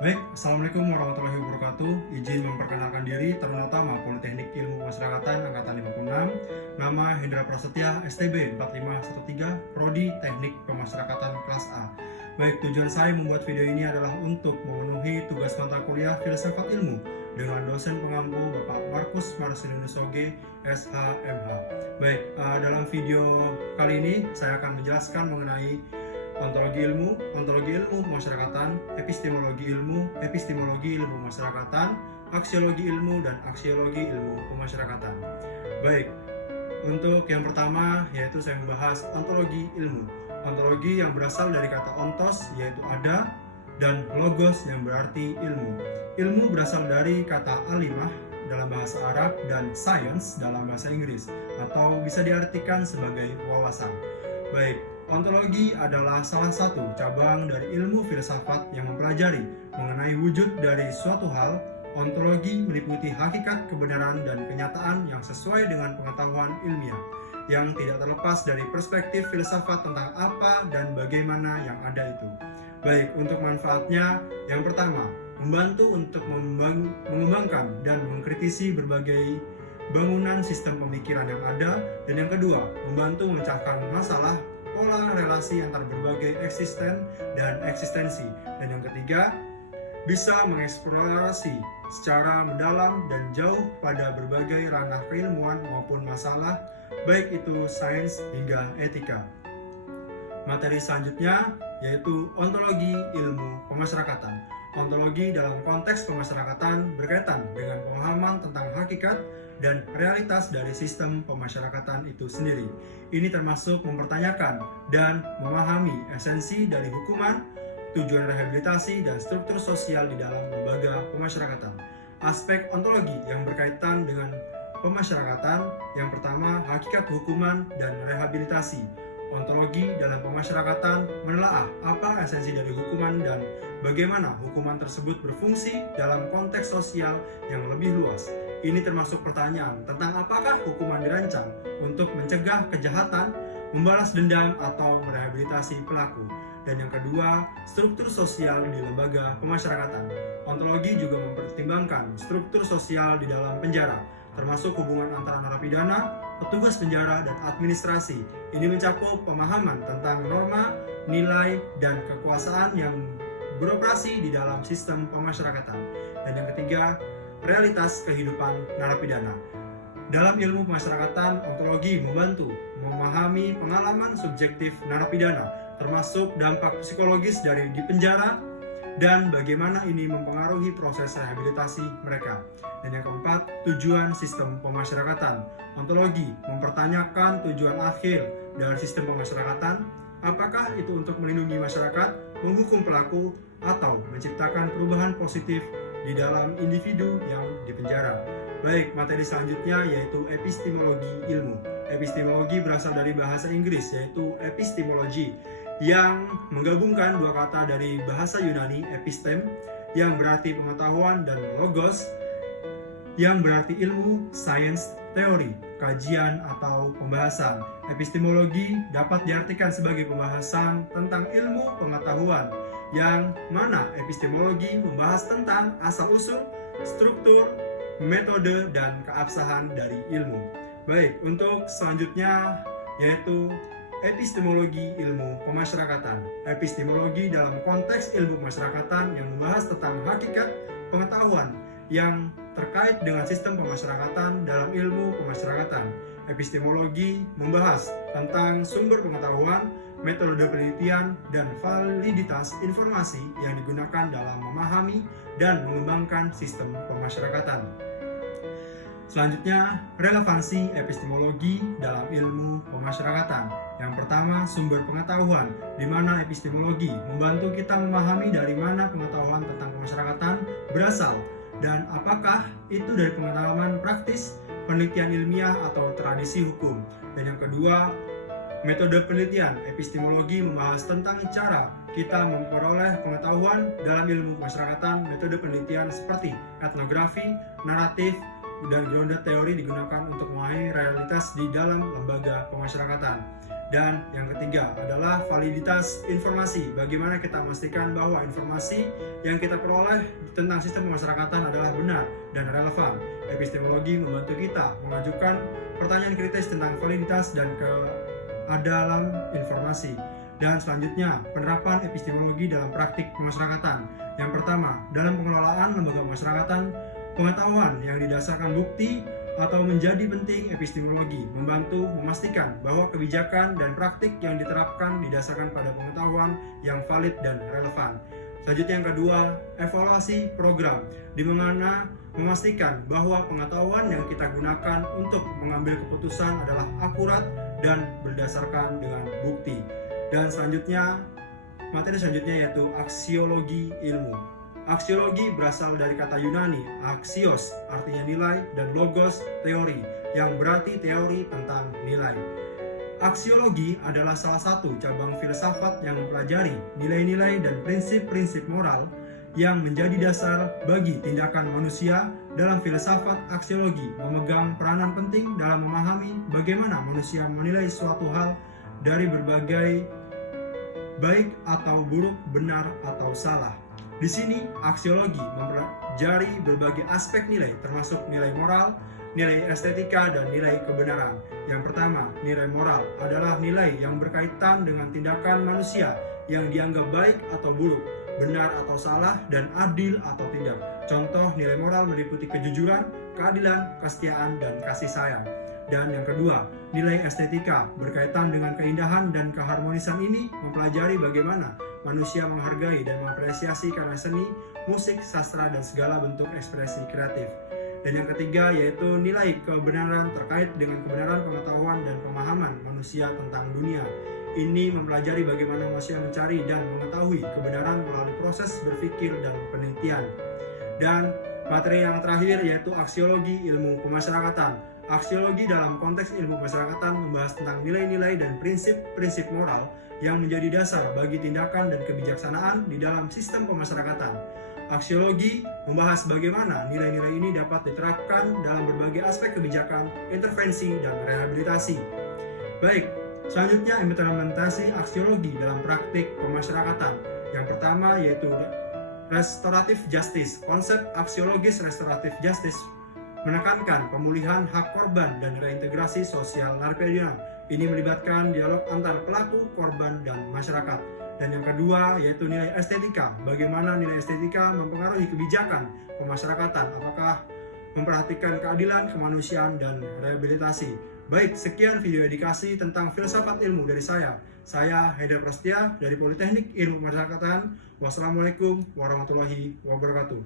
Baik, Assalamualaikum warahmatullahi wabarakatuh. Izin memperkenalkan diri, Taruna Tama Politeknik Ilmu Pemasyarakatan Angkatan 56. Nama Hendra Prasetya, STB 4513, Prodi Teknik Pemasyarakatan Kelas A. Baik, tujuan saya membuat video ini adalah untuk memenuhi tugas mata kuliah Filsafat Ilmu dengan dosen pengampu Bapak Markus Marcelinus Oge, SHMH. Baik, dalam video kali ini saya akan menjelaskan mengenai ontologi ilmu pemasyarakatan, epistemologi ilmu pemasyarakatan, aksiologi ilmu, dan aksiologi ilmu pemasyarakatan. Baik, untuk yang pertama yaitu saya membahas ontologi ilmu. Ontologi yang berasal dari kata ontos yaitu ada, dan logos yang berarti ilmu. Ilmu berasal dari kata alimah dalam bahasa Arab dan science dalam bahasa Inggris, atau bisa diartikan sebagai wawasan. Baik, ontologi adalah salah satu cabang dari ilmu filsafat yang mempelajari mengenai wujud dari suatu hal. Ontologi meliputi hakikat, kebenaran, dan kenyataan yang sesuai dengan pengetahuan ilmiah, yang tidak terlepas dari perspektif filsafat tentang apa dan bagaimana yang ada itu. Baik, untuk manfaatnya, yang pertama, membantu untuk mengembangkan dan mengkritisi berbagai bangunan sistem pemikiran yang ada, dan yang kedua, membantu memecahkan masalah pola relasi antar berbagai eksisten dan eksistensi, dan yang ketiga, bisa mengeksplorasi secara mendalam dan jauh pada berbagai ranah keilmuan maupun masalah, baik itu sains hingga etika. Materi selanjutnya yaitu ontologi ilmu pemasyarakatan. Ontologi dalam konteks pemasyarakatan berkaitan dengan pemahaman tentang hakikat dan realitas dari sistem pemasyarakatan itu sendiri. Ini termasuk mempertanyakan dan memahami esensi dari hukuman, tujuan rehabilitasi, dan struktur sosial di dalam lembaga pemasyarakatan. Aspek ontologi yang berkaitan dengan pemasyarakatan, yang pertama, hakikat hukuman dan rehabilitasi. Ontologi dalam pemasyarakatan menelaah apa esensi dari hukuman dan bagaimana hukuman tersebut berfungsi dalam konteks sosial yang lebih luas. Ini termasuk pertanyaan tentang apakah hukuman dirancang untuk mencegah kejahatan, membalas dendam, atau merehabilitasi pelaku. Dan yang kedua, struktur sosial di lembaga pemasyarakatan. Ontologi juga mempertimbangkan struktur sosial di dalam penjara, termasuk hubungan antara narapidana, petugas penjara, dan administrasi. Ini mencakup pemahaman tentang norma, nilai, dan kekuasaan yang beroperasi di dalam sistem pemasyarakatan. Dan yang ketiga, realitas kehidupan narapidana. Dalam ilmu pemasyarakatan, ontologi membantu memahami pengalaman subjektif narapidana, termasuk dampak psikologis dari di penjara dan bagaimana ini mempengaruhi proses rehabilitasi mereka. Dan yang keempat, tujuan sistem pemasyarakatan. Ontologi mempertanyakan tujuan akhir dari sistem pemasyarakatan, apakah itu untuk melindungi masyarakat, menghukum pelaku, atau menciptakan perubahan positif di dalam individu yang dipenjara. Baik, materi selanjutnya yaitu epistemologi ilmu. Epistemologi berasal dari bahasa Inggris yaitu epistemology, yang menggabungkan dua kata dari bahasa Yunani epistem yang berarti pengetahuan dan logos yang berarti ilmu, sains, teori, kajian, atau pembahasan. Epistemologi dapat diartikan sebagai pembahasan tentang ilmu pengetahuan, yang mana epistemologi membahas tentang asal-usul, struktur, metode, dan keabsahan dari ilmu. Baik, untuk selanjutnya yaitu epistemologi ilmu pemasyarakatan. Epistemologi dalam konteks ilmu pemasyarakatan yang membahas tentang hakikat pengetahuan yang terkait dengan sistem pemasyarakatan dalam ilmu pemasyarakatan. Epistemologi membahas tentang sumber pengetahuan, metode penelitian, dan validitas informasi yang digunakan dalam memahami dan mengembangkan sistem pemasyarakatan. Selanjutnya, relevansi epistemologi dalam ilmu pemasyarakatan. Yang pertama, sumber pengetahuan, di mana epistemologi membantu kita memahami dari mana pengetahuan tentang pemasyarakatan berasal, dan apakah itu dari pengalaman praktis, penelitian ilmiah, atau tradisi hukum. Dan yang kedua, metode penelitian. Epistemologi membahas tentang cara kita memperoleh pengetahuan dalam ilmu pemasyarakatan. Metode penelitian seperti etnografi, naratif, dan grounded teori digunakan untuk memahami realitas di dalam lembaga pemasyarakatan. Dan yang ketiga adalah validitas informasi. Bagaimana kita memastikan bahwa informasi yang kita peroleh tentang sistem pemasyarakatan adalah benar dan relevan. Epistemologi membantu kita mengajukan pertanyaan kritis tentang validitas dan keadalan informasi. Dan selanjutnya, penerapan epistemologi dalam praktik pemasyarakatan. Yang pertama, dalam pengelolaan lembaga pemasyarakatan, pengetahuan yang didasarkan bukti atau menjadi penting. Epistemologi membantu memastikan bahwa kebijakan dan praktik yang diterapkan didasarkan pada pengetahuan yang valid dan relevan. Selanjutnya yang kedua, evaluasi program, di mana memastikan bahwa pengetahuan yang kita gunakan untuk mengambil keputusan adalah akurat dan berdasarkan dengan bukti. Dan selanjutnya, materi selanjutnya yaitu aksiologi ilmu. Aksiologi berasal dari kata Yunani axios, artinya nilai, dan logos, teori, yang berarti teori tentang nilai. Aksiologi adalah salah satu cabang filsafat yang mempelajari nilai-nilai dan prinsip-prinsip moral yang menjadi dasar bagi tindakan manusia. Dalam filsafat, aksiologi memegang peranan penting dalam memahami bagaimana manusia menilai suatu hal dari berbagai baik atau buruk, benar atau salah. Di sini, aksiologi mempelajari berbagai aspek nilai, termasuk nilai moral, nilai estetika, dan nilai kebenaran. Yang pertama, nilai moral adalah nilai yang berkaitan dengan tindakan manusia yang dianggap baik atau buruk, benar atau salah, dan adil atau tidak. Contoh nilai moral meliputi kejujuran, keadilan, kesetiaan, dan kasih sayang. Dan yang kedua, nilai estetika berkaitan dengan keindahan dan keharmonisan. Ini mempelajari bagaimana manusia menghargai dan mengapresiasi karya seni, musik, sastra, dan segala bentuk ekspresi kreatif. Dan yang ketiga yaitu nilai kebenaran terkait dengan kebenaran pengetahuan dan pemahaman manusia tentang dunia. Ini mempelajari bagaimana manusia mencari dan mengetahui kebenaran melalui proses berpikir dan penelitian. Dan materi yang terakhir yaitu aksiologi ilmu pemasyarakatan. Aksiologi dalam konteks ilmu pemasyarakatan membahas tentang nilai-nilai dan prinsip-prinsip moral yang menjadi dasar bagi tindakan dan kebijaksanaan di dalam sistem pemasyarakatan. Aksiologi membahas bagaimana nilai-nilai ini dapat diterapkan dalam berbagai aspek kebijakan, intervensi, dan rehabilitasi. Baik, selanjutnya implementasi aksiologi dalam praktik pemasyarakatan. Yang pertama yaitu restoratif justice. Konsep aksiologis restoratif justice menekankan pemulihan hak korban dan reintegrasi sosial narapidana. Ini melibatkan dialog antar pelaku, korban, dan masyarakat. Dan yang kedua yaitu nilai estetika. Bagaimana nilai estetika mempengaruhi kebijakan pemasyarakatan? Apakah memperhatikan keadilan, kemanusiaan, dan rehabilitasi? Baik, sekian video edukasi tentang filsafat ilmu dari saya. Saya Hendra Prasetya dari Politeknik Ilmu Pemasyarakatan. Wassalamualaikum warahmatullahi wabarakatuh.